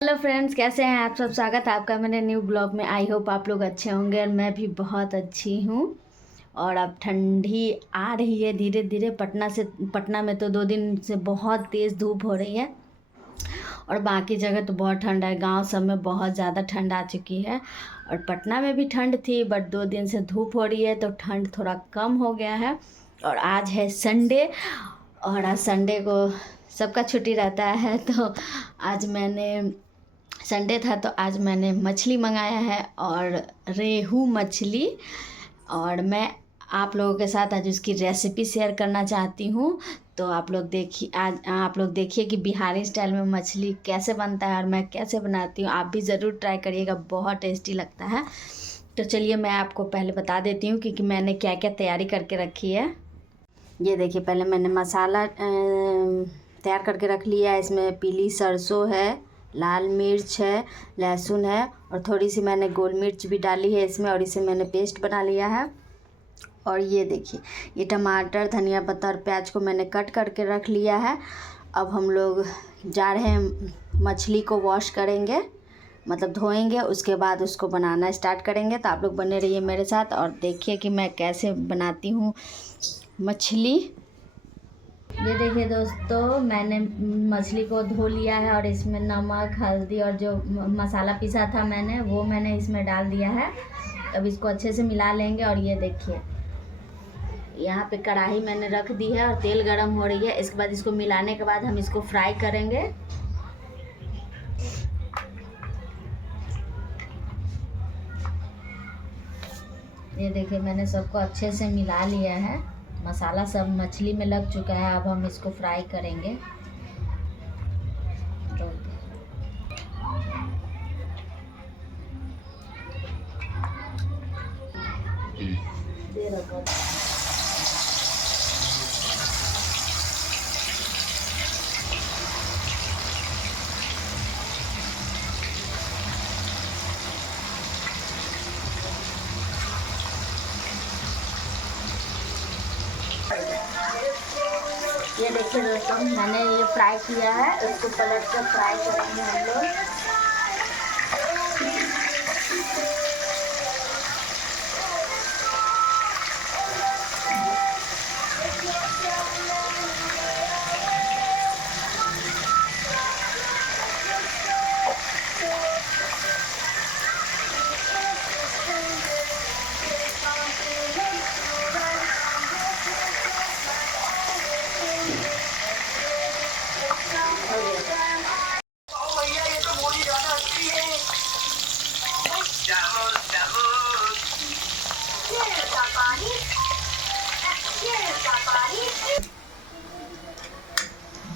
Hello friends, कैसे हैं आप सब। स्वागत है आपका मेरे न्यू ब्लॉग में। आई होप आप लोग अच्छे होंगे और मैं भी बहुत अच्छी हूँ। और अब ठंडी आ रही है धीरे धीरे। पटना में तो 2 दिन से बहुत तेज़ धूप हो रही है और बाकी जगह तो बहुत ठंड है। गांव सब में बहुत ज़्यादा ठंड आ चुकी है और पटना में भी ठंड थी, बट 2 दिन से धूप हो रही है तो ठंड थोड़ा कम हो गया है। और आज है संडे और आज संडे को सबका छुट्टी रहता है, तो आज संडे था तो आज मैंने मछली मंगाया है और रेहू मछली। और मैं आप लोगों के साथ आज उसकी रेसिपी शेयर करना चाहती हूँ। तो आप लोग देखिए कि बिहारी स्टाइल में मछली कैसे बनता है और मैं कैसे बनाती हूँ। आप भी ज़रूर ट्राई करिएगा, बहुत टेस्टी लगता है। तो चलिए मैं आपको पहले बता देती हूँ कि मैंने क्या क्या तैयारी करके रखी है। ये देखिए, पहले मैंने मसाला तैयार करके रख लिया है। इसमें पीली सरसों है, लाल मिर्च है, लहसुन है और थोड़ी सी मैंने गोल मिर्च भी डाली है इसमें और इसे मैंने पेस्ट बना लिया है। और ये देखिए, ये टमाटर, धनिया पत्ता और प्याज को मैंने कट करके रख लिया है। अब हम लोग जा रहे हैं, मछली को वॉश करेंगे, मतलब धोएंगे, उसके बाद उसको बनाना स्टार्ट करेंगे। तो आप लोग बने रहिए मेरे साथ और देखिए कि मैं कैसे बनाती हूँ मछली। ये देखिए दोस्तों, मैंने मछली को धो लिया है और इसमें नमक, हल्दी और जो मसाला पीसा था मैंने इसमें डाल दिया है। अब इसको अच्छे से मिला लेंगे। और ये देखिए, यहाँ पे कढ़ाई मैंने रख दी है और तेल गरम हो रही है। इसके बाद इसको मिलाने के बाद हम इसको फ्राई करेंगे। ये देखिए, मैंने सबको अच्छे से मिला लिया है। मसाला सब मछली में लग चुका है। अब हम इसको फ्राई करेंगे। दे रखा ये देखिए दोस्तों, मैंने ये फ्राई किया है। इसको पलट कर फ्राई करेंगे हम लोग।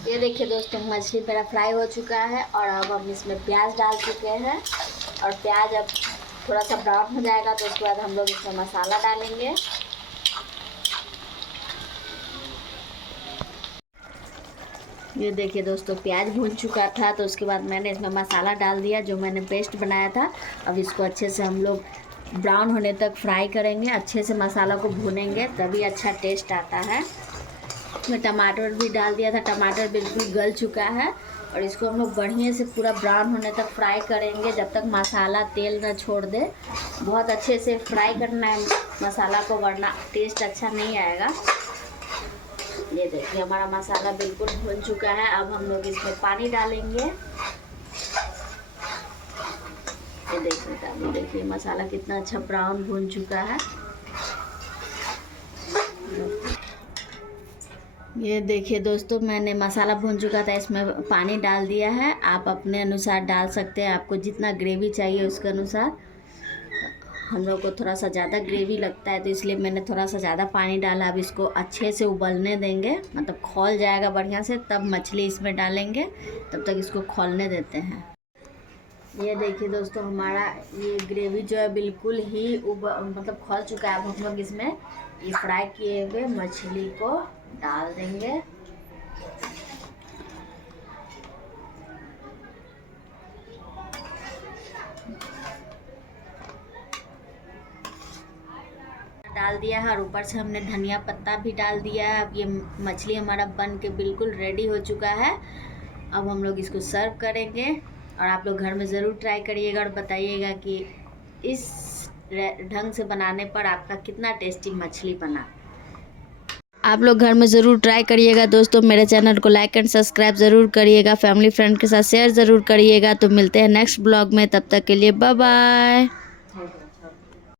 ये देखिए दोस्तों, मछली मेरा फ्राई हो चुका है और अब हम इसमें प्याज डाल चुके हैं। और प्याज अब थोड़ा सा ब्राउन हो जाएगा तो उसके बाद हम लोग इसमें मसाला डालेंगे। ये देखिए दोस्तों, प्याज भून चुका था तो उसके बाद मैंने इसमें मसाला डाल दिया जो मैंने पेस्ट बनाया था। अब इसको अच्छे से हम लोग ब्राउन होने तक फ्राई करेंगे। अच्छे से मसाला को भूनेंगे तभी अच्छा टेस्ट आता है। इसमें टमाटर भी डाल दिया था। टमाटर बिल्कुल गल चुका है और इसको हम लोग बढ़िया से पूरा ब्राउन होने तक फ्राई करेंगे जब तक मसाला तेल न छोड़ दे। बहुत अच्छे से फ्राई करना है मसाला को, वरना टेस्ट अच्छा नहीं आएगा। ये देखिए, हमारा मसाला बिल्कुल भून चुका है। अब हम लोग इसमें पानी डालेंगे। ये देखिए मसाला कितना अच्छा ब्राउन भून चुका है। ये देखिए दोस्तों, मैंने मसाला भून चुका था, इसमें पानी डाल दिया है। आप अपने अनुसार डाल सकते हैं, आपको जितना ग्रेवी चाहिए उसके अनुसार। हम लोग को थोड़ा सा ज़्यादा ग्रेवी लगता है तो इसलिए मैंने थोड़ा सा ज़्यादा पानी डाला। अब इसको अच्छे से उबलने देंगे, मतलब खौल जाएगा बढ़िया से, तब मछली इसमें डालेंगे। तब तक इसको खौलने देते हैं। ये देखिए दोस्तों, हमारा ये ग्रेवी जो है बिल्कुल ही मतलब खौल चुका है। अब हम लोग इसमें ये फ्राई किए हुए मछली को डाल देंगे। डाल दिया है और ऊपर से हमने धनिया पत्ता भी डाल दिया है। अब ये मछली हमारा बन के बिल्कुल रेडी हो चुका है। अब हम लोग इसको सर्व करेंगे। और आप लोग घर में ज़रूर ट्राई करिएगा और बताइएगा कि इस ढंग से बनाने पर आपका कितना टेस्टी मछली बना। आप लोग घर में ज़रूर ट्राई करिएगा दोस्तों। मेरे चैनल को लाइक एंड सब्सक्राइब ज़रूर करिएगा, फैमिली फ्रेंड के साथ शेयर ज़रूर करिएगा। तो मिलते हैं नेक्स्ट ब्लॉग में, तब तक के लिए बाय बाय।